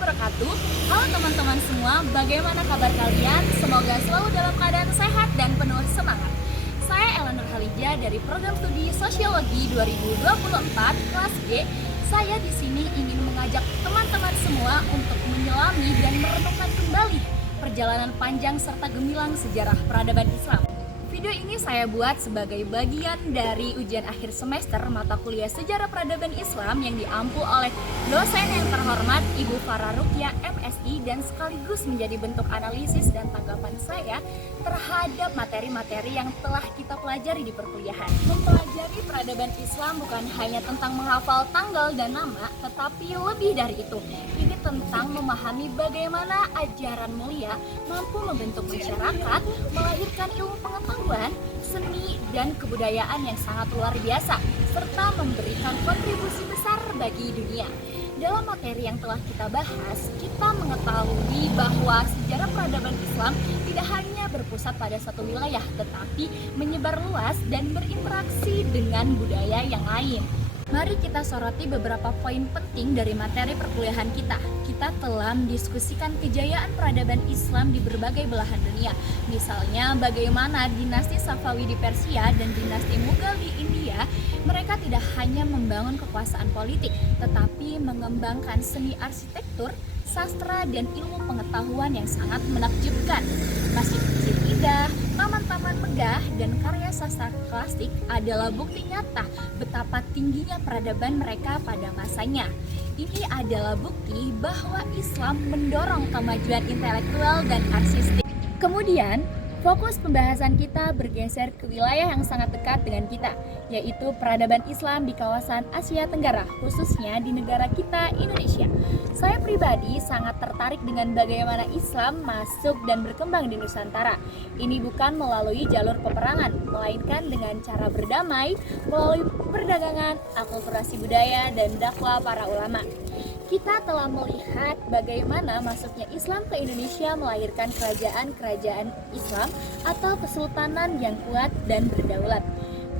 wabarakatuh. Halo teman-teman semua, bagaimana kabar kalian? Semoga selalu dalam keadaan sehat dan penuh semangat. Saya Elanur Halija dari Program Studi Sosiologi 2024 kelas G. Saya di sini ingin mengajak teman-teman semua untuk menyelami dan merenungkan kembali perjalanan panjang serta gemilang sejarah peradaban Islam. Video ini saya buat sebagai bagian dari ujian akhir semester mata kuliah Sejarah Peradaban Islam yang diampu oleh dosen yang terhormat Ibu Farah Ruqyah MSI, dan sekaligus menjadi bentuk analisis dan tanggapan saya terhadap materi-materi yang telah kita pelajari di perkuliahan. Mempelajari peradaban Islam bukan hanya tentang menghafal tanggal dan nama, tetapi lebih dari itu. Ini tentang memahami bagaimana ajaran mulia mampu membentuk masyarakat, melahirkan ilmu pengetahuan, seni, dan kebudayaan yang sangat luar biasa, serta memberikan kontribusi besar bagi dunia. Dalam materi yang telah kita bahas, kita mengetahui bahwa sejarah peradaban Islam tidak hanya berpusat pada satu wilayah, tetapi menyebar luas dan berinteraksi dengan budaya yang lain. Mari kita soroti beberapa poin penting dari materi perkuliahan kita. Kita telah mendiskusikan kejayaan peradaban Islam di berbagai belahan dunia. Misalnya bagaimana dinasti Safawi di Persia dan dinasti Mughal di India, mereka tidak hanya membangun kekuasaan politik, tetapi mengembangkan seni arsitektur, sastra, dan ilmu pengetahuan yang sangat menakjubkan. Masjid-masjid indah, taman-taman megah, dan karya sastra klasik adalah bukti nyata betapa tingginya peradaban mereka pada masanya. Ini adalah bukti bahwa Islam mendorong kemajuan intelektual dan artistik. Kemudian, fokus pembahasan kita bergeser ke wilayah yang sangat dekat dengan kita, yaitu peradaban Islam di kawasan Asia Tenggara, khususnya di negara kita, Indonesia. Saya pribadi sangat tertarik dengan bagaimana Islam masuk dan berkembang di Nusantara. Ini bukan melalui jalur peperangan, melainkan dengan cara berdamai, melalui perdagangan, akulturasi budaya, dan dakwah para ulama. Kita telah melihat bagaimana masuknya Islam ke Indonesia melahirkan kerajaan-kerajaan Islam atau kesultanan yang kuat dan berdaulat.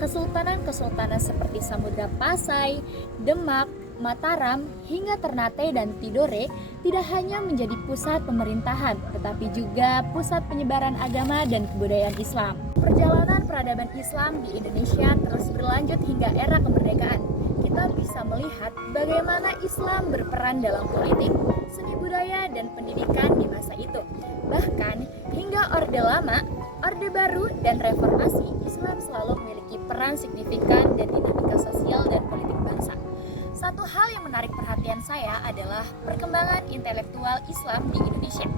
Kesultanan-kesultanan seperti Samudra Pasai, Demak, Mataram, hingga Ternate dan Tidore tidak hanya menjadi pusat pemerintahan, tetapi juga pusat penyebaran agama dan kebudayaan Islam. Perjalanan peradaban Islam di Indonesia terus berlanjut hingga era kemerdekaan. Kita bisa melihat bagaimana Islam berperan dalam politik, seni budaya, dan pendidikan di masa itu. Bahkan hingga Orde Lama, Orde Baru, dan Reformasi, Islam selalu memiliki peran signifikan dan dinamika sosial dan politik bangsa. Satu hal yang menarik perhatian saya adalah perkembangan intelektual Islam di Indonesia.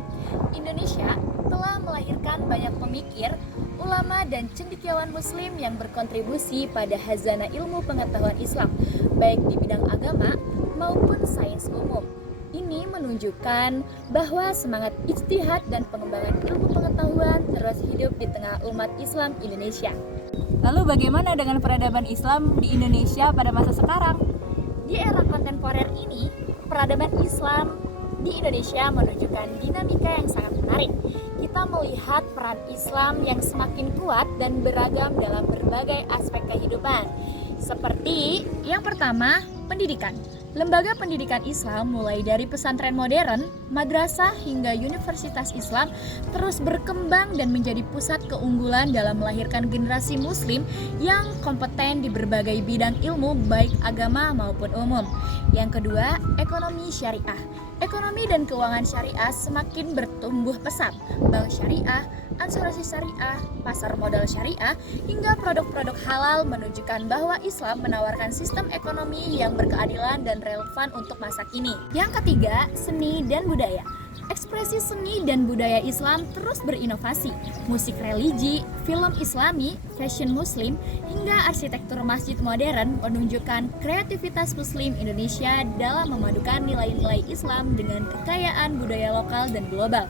Indonesia telah melahirkan banyak pemikir, ulama, dan cendekiawan muslim yang berkontribusi pada khazanah ilmu pengetahuan Islam, baik di bidang agama maupun sains umum. Ini menunjukkan bahwa semangat ijtihad dan pengembangan ilmu pengetahuan terus hidup di tengah umat Islam Indonesia. Lalu bagaimana dengan peradaban Islam di Indonesia pada masa sekarang? Di era kontemporer ini, peradaban Islam di Indonesia menunjukkan dinamika yang sangat menarik. Kita melihat peran Islam yang semakin kuat dan beragam dalam berbagai aspek kehidupan. Seperti yang pertama, pendidikan. Lembaga pendidikan Islam mulai dari pesantren modern, madrasah, hingga universitas Islam terus berkembang dan menjadi pusat keunggulan dalam melahirkan generasi muslim yang kompeten di berbagai bidang ilmu baik agama maupun umum. Yang kedua, ekonomi syariah. Ekonomi dan keuangan syariah semakin bertumbuh pesat. Bank syariah, asuransi syariah, pasar modal syariah, hingga produk-produk halal menunjukkan bahwa Islam menawarkan sistem ekonomi yang berkeadilan dan relevan untuk masa kini. Yang ketiga, seni dan budaya. Ekspresi seni dan budaya Islam terus berinovasi. Musik religi, film Islami, fashion muslim, hingga arsitektur masjid modern menunjukkan kreativitas muslim Indonesia dalam memadukan nilai-nilai Islam dengan kekayaan budaya lokal dan global.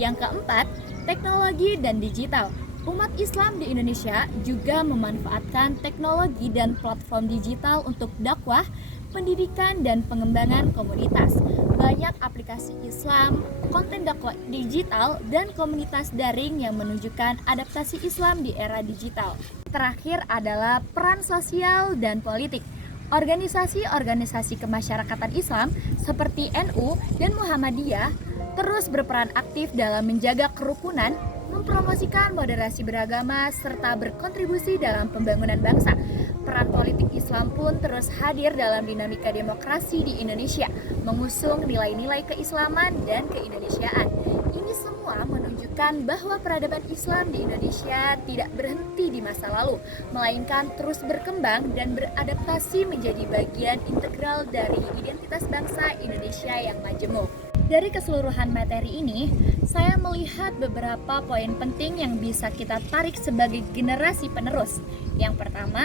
Yang keempat, teknologi dan digital. Umat Islam di Indonesia juga memanfaatkan teknologi dan platform digital untuk dakwah, pendidikan, dan pengembangan komunitas. Banyak aplikasi Islam, konten dakwah digital, dan komunitas daring yang menunjukkan adaptasi Islam di era digital. Terakhir adalah peran sosial dan politik. Organisasi-organisasi kemasyarakatan Islam seperti NU dan Muhammadiyah terus berperan aktif dalam menjaga kerukunan, mempromosikan moderasi beragama, serta berkontribusi dalam pembangunan bangsa. Peran politik Islam pun terus hadir dalam dinamika demokrasi di Indonesia, mengusung nilai-nilai keislaman dan keindonesiaan. Ini semua menunjukkan bahwa peradaban Islam di Indonesia tidak berhenti di masa lalu, melainkan terus berkembang dan beradaptasi menjadi bagian integral dari identitas bangsa Indonesia yang majemuk. Dari keseluruhan materi ini, saya melihat beberapa poin penting yang bisa kita tarik sebagai generasi penerus. Yang pertama,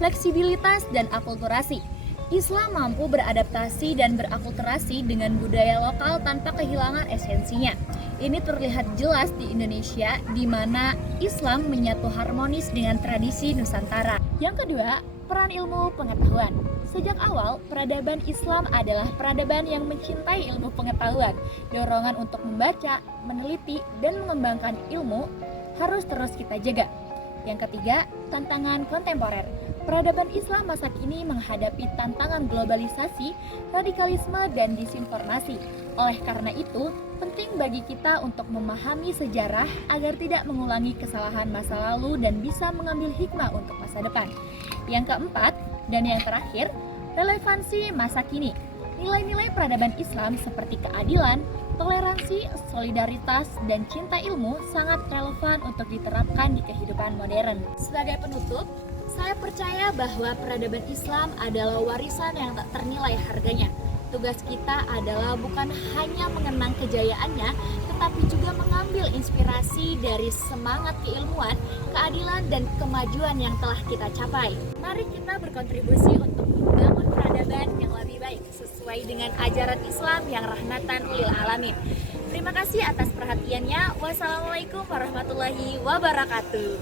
fleksibilitas dan akulturasi. Islam mampu beradaptasi dan berakulturasi dengan budaya lokal tanpa kehilangan esensinya. Ini terlihat jelas di Indonesia, di mana Islam menyatu harmonis dengan tradisi Nusantara. Yang kedua, peran ilmu pengetahuan. Sejak awal, peradaban Islam adalah peradaban yang mencintai ilmu pengetahuan. Dorongan untuk membaca, meneliti, dan mengembangkan ilmu harus terus kita jaga. Yang ketiga, tantangan kontemporer. Peradaban Islam masa kini menghadapi tantangan globalisasi, radikalisme, dan disinformasi. Oleh karena itu, penting bagi kita untuk memahami sejarah agar tidak mengulangi kesalahan masa lalu dan bisa mengambil hikmah untuk masa depan. Yang keempat, dan yang terakhir, relevansi masa kini. Nilai-nilai peradaban Islam seperti keadilan, toleransi, solidaritas, dan cinta ilmu sangat relevan untuk diterapkan di kehidupan modern. Sebagai penutup, saya percaya bahwa peradaban Islam adalah warisan yang tak ternilai harganya. Tugas kita adalah bukan hanya mengenang kejayaannya, tetapi juga mengambil inspirasi dari semangat keilmuan, keadilan, dan kemajuan yang telah kita capai. Mari kita berkontribusi untuk membangun peradaban yang lebih baik sesuai dengan ajaran Islam yang rahmatan lil alamin. Terima kasih atas perhatiannya. Wassalamualaikum warahmatullahi wabarakatuh.